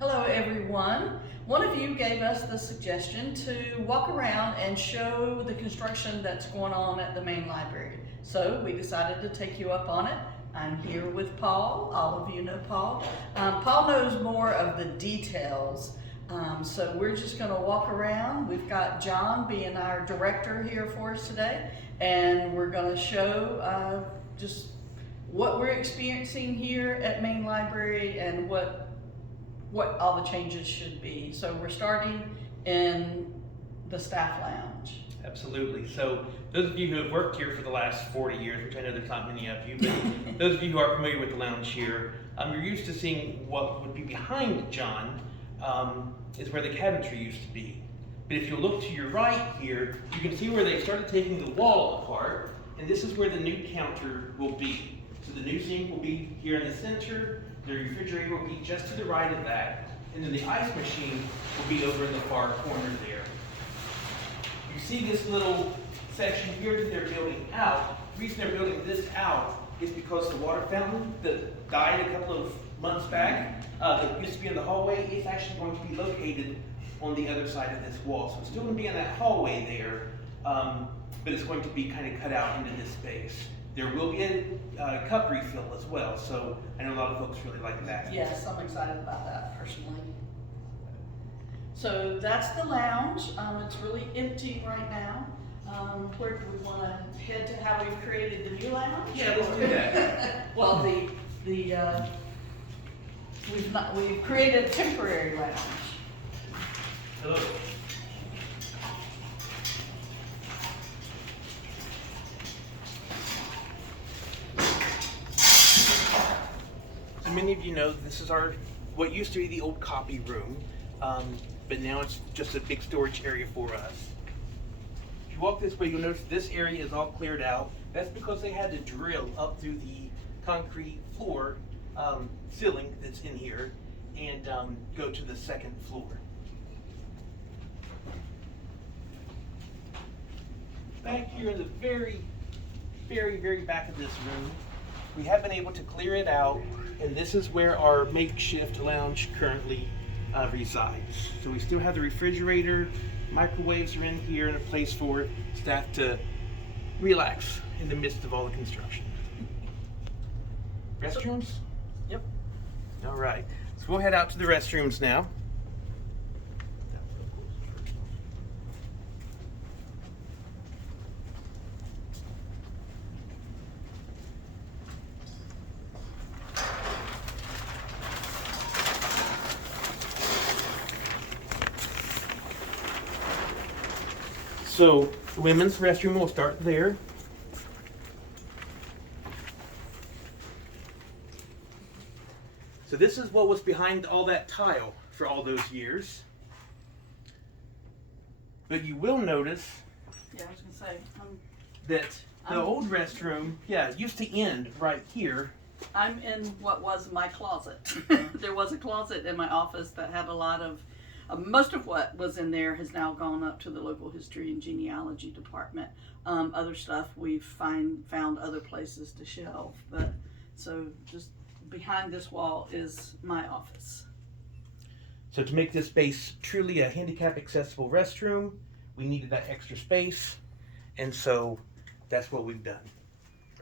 Hello everyone. One of you gave us the suggestion to walk around and show the construction that's going on at the main library. So we decided to take you up on it. I'm here with Paul. All of you know Paul. Paul knows more of the details. So we're just going to walk around. We've got John being our director here for us today, and we're going to show just what we're experiencing here at Main Library and what all the changes should be. So we're starting in the staff lounge. Absolutely. So those of you who have worked here for the last 40 years, which I know there's not many of you, but those of you who are familiar with the lounge here, you're used to seeing what would be behind John is where the cabinetry used to be. But if you look to your right here, you can see where they started taking the wall apart, and this is where the new counter will be. So the new sink will be here in the center, the refrigerator will be just to the right of that, and then the ice machine will be over in the far corner there. You see this little section here that they're building out. The reason they're building this out is because the water fountain that died a couple of months back, that used to be in the hallway, is actually going to be located on the other side of this wall. So it's still going to be in that hallway there, but it's going to be kind of cut out into this space. There will be a cup refill as well, so I know a lot of folks really like that. Yes, I'm excited about that personally. So that's the lounge. It's really empty right now. Where do we want to head to how we've created the new lounge? Yeah, let's do that. Well, we've created a temporary lounge. Hello. So many of you know this is what used to be the old copy room, but now it's just a big storage area for us. If you walk this way, you'll notice this area is all cleared out. That's because they had to drill up through the concrete floor ceiling that's in here and go to the second floor. Back here in the very, very, very back of this room, we have been able to clear it out, and this is where our makeshift lounge currently resides. So we still have the refrigerator, microwaves are in here, and a place for staff to relax in the midst of all the construction. Restrooms? Yep. All right, so we'll head out to the restrooms now. So the women's restroom will start there. So this is what was behind all that tile for all those years. But you will notice Yeah, I was gonna say, that the old restroom, used to end right here. I'm in what was my closet. There was a closet in my office that had a lot of, most of what was in there has now gone up to the local history and genealogy department. Other stuff we've found other places to shelve, but so just behind this wall is my office. So to make this space truly a handicap accessible restroom, we needed that extra space, and so that's what we've done,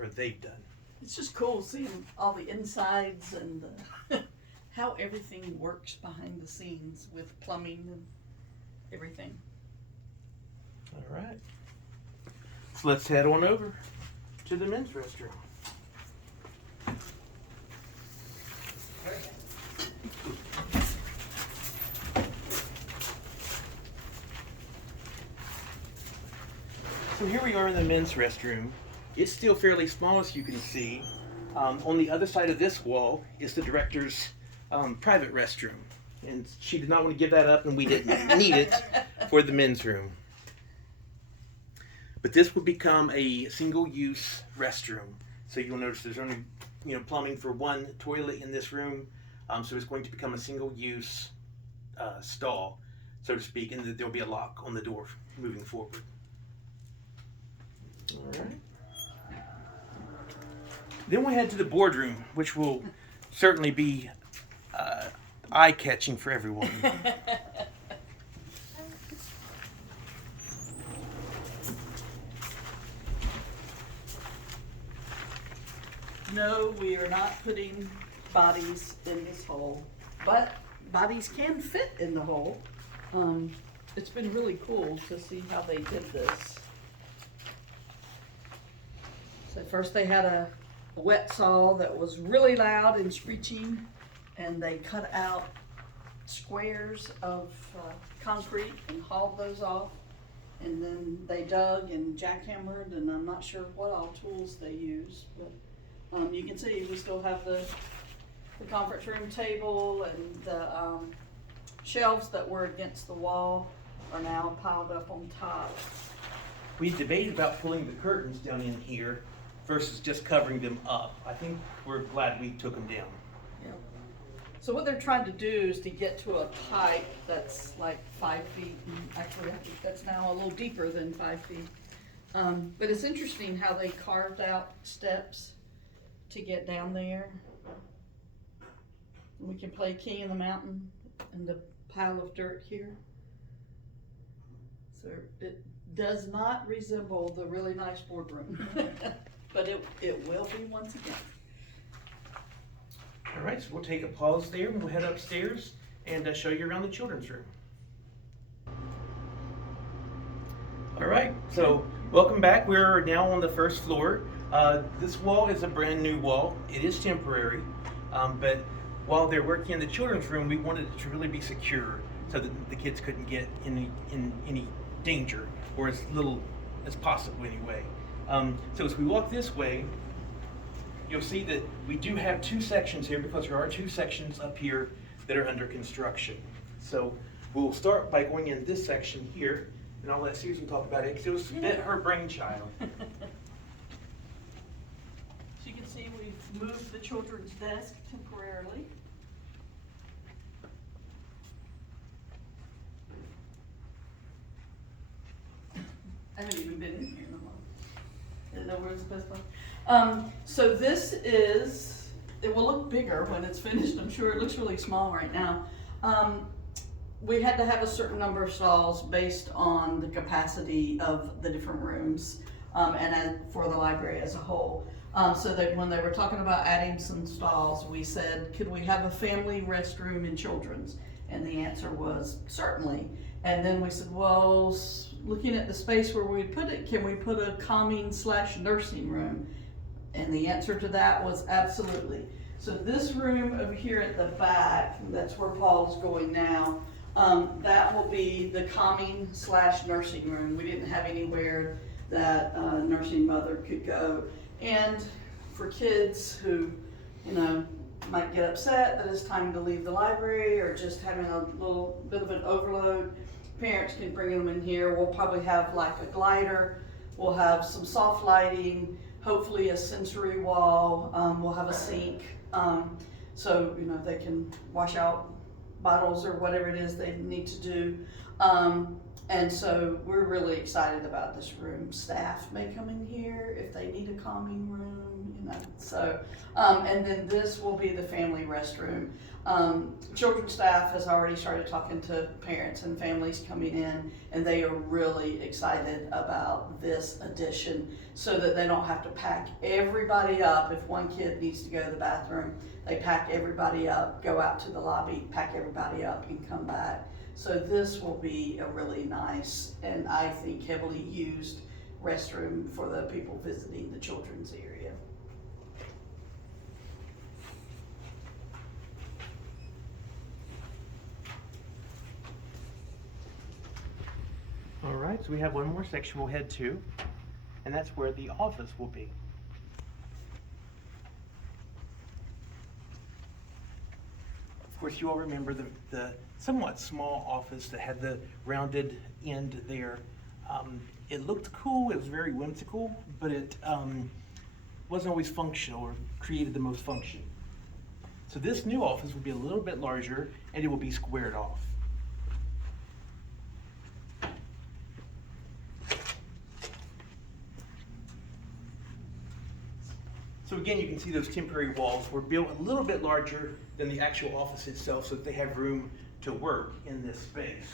or they've done. It's just cool seeing all the insides and how everything works behind the scenes with plumbing and everything. All right. So let's head on over to the men's restroom. So here we are in the men's restroom. It's still fairly small, as you can see. On the other side of this wall is the director's private restroom. And she did not want to give that up, and we didn't need it for the men's room. But this will become a single-use restroom. So you'll notice there's only plumbing for one toilet in this room. So it's going to become a single-use stall, so to speak, and there'll be a lock on the door moving forward. All right. Then we head to the boardroom, which will certainly be eye-catching for everyone. No, we are not putting bodies in this hole, but bodies can fit in the hole. It's been really cool to see how they did this. So first they had a wet saw that was really loud and screeching, and they cut out squares of concrete and hauled those off. And then they dug and jackhammered, and I'm not sure what all tools they used, but you can see we still have the conference room table, and the shelves that were against the wall are now piled up on top. We debated about pulling the curtains down in here versus just covering them up. I think we're glad we took them down. Yeah. So what they're trying to do is to get to a pipe that's like 5 feet, and actually I think that's now a little deeper than 5 feet. But it's interesting how they carved out steps to get down there. We can play King of the Mountain in the pile of dirt here. So it does not resemble the really nice boardroom, but it will be once again. All right, so we'll take a pause there and we'll head upstairs and show you around the children's room. All right, so welcome back. We're now on the first floor. This wall is a brand new wall. It is temporary, but while they're working in the children's room, we wanted it to really be secure so that the kids couldn't get in any danger, or as little as possible anyway. So as we walk this way, you'll see that we do have two sections here because there are two sections up here that are under construction. So we'll start by going in this section here, and I'll let Susan talk about it because it was her brainchild. As you can see, we've moved the children's desk temporarily. I haven't even been in here in a while. Didn't know where it's supposed to be. So this is, it will look bigger when it's finished, I'm sure. It looks really small right now. We had to have a certain number of stalls based on the capacity of the different rooms, and for the library as a whole. So that when they were talking about adding some stalls, we said, could we have a family restroom in children's? And the answer was certainly. And then we said, well, looking at the space where we put it, can we put a calming/nursing room? And the answer to that was absolutely. So this room over here at the back, that's where Paul's going now, that will be the calming/nursing room. We didn't have anywhere that a nursing mother could go. And for kids who, might get upset that it's time to leave the library or just having a little bit of an overload, parents can bring them in here. We'll probably have like a glider. We'll have some soft lighting, hopefully a sensory wall. We'll have a sink. So, they can wash out bottles or whatever it is they need to do. And so we're really excited about this room. Staff may come in here if they need a calming room, So, and then this will be the family restroom. Children's staff has already started talking to parents and families coming in, and they are really excited about this addition so that they don't have to pack everybody up. If one kid needs to go to the bathroom, they pack everybody up, go out to the lobby, pack everybody up, and come back. So this will be a really nice and I think heavily used restroom for the people visiting the children's area. All right, so we have one more section we'll head to, and that's where the office will be. Of course, you all remember the somewhat small office that had the rounded end there. It looked cool, it was very whimsical, but it wasn't always functional or created the most function. So this new office will be a little bit larger and it will be squared off. So again, you can see those temporary walls were built a little bit larger than the actual office itself so that they have room to work in this space.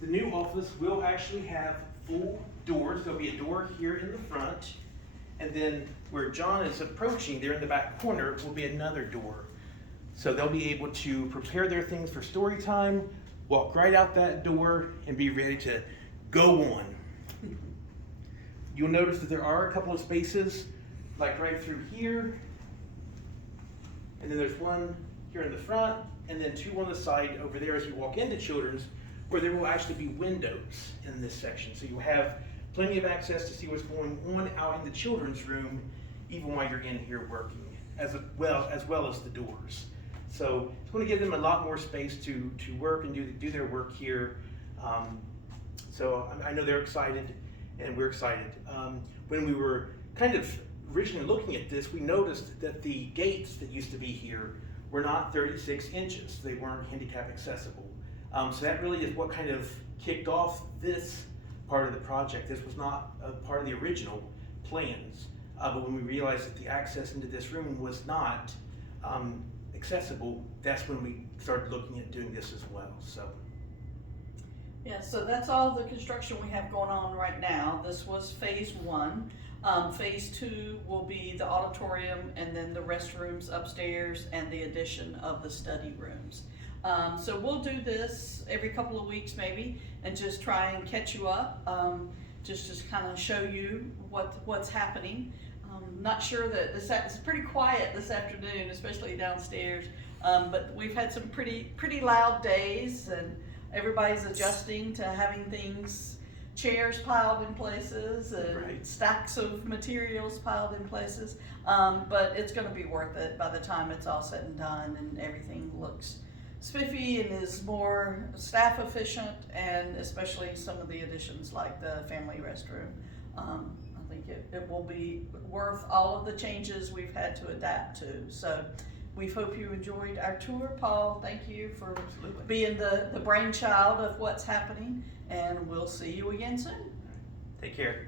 The new office will actually have full doors. There'll be a door here in the front, and then where John is approaching, there in the back corner, will be another door. So they'll be able to prepare their things for story time, walk right out that door, and be ready to go on. You'll notice that there are a couple of spaces, like right through here, and then there's one here in the front, and then two on the side over there as you walk into children's, where there will actually be windows in this section. So you'll have plenty of access to see what's going on out in the children's room, even while you're in here working, as well as the doors. So it's going to give them a lot more space to work and do their work here. So I know they're excited, and we're excited. When we were kind of originally looking at this, we noticed that the gates that used to be here were not 36 inches. They weren't handicap accessible. So that really is what kind of kicked off this part of the project. This was not a part of the original plans, but when we realized that the access into this room was not accessible, that's when we started looking at doing this as well. So. Yeah, so that's all the construction we have going on right now. This was phase one. Phase two will be the auditorium and then the restrooms upstairs and the addition of the study rooms. So we'll do this every couple of weeks maybe and just try and catch you up, just kind of show you what's happening. Not sure that it's pretty quiet this afternoon, especially downstairs, but we've had some pretty loud days, and everybody's adjusting to having chairs piled in places and Right. stacks of materials piled in places, but it's going to be worth it by the time it's all said and done and everything looks spiffy and is more staff efficient, and especially some of the additions like the family restroom. I think it will be worth all of the changes we've had to adapt to. So we hope you enjoyed our tour. Paul, thank you for Absolutely. being the brainchild of what's happening, and we'll see you again soon. Take care.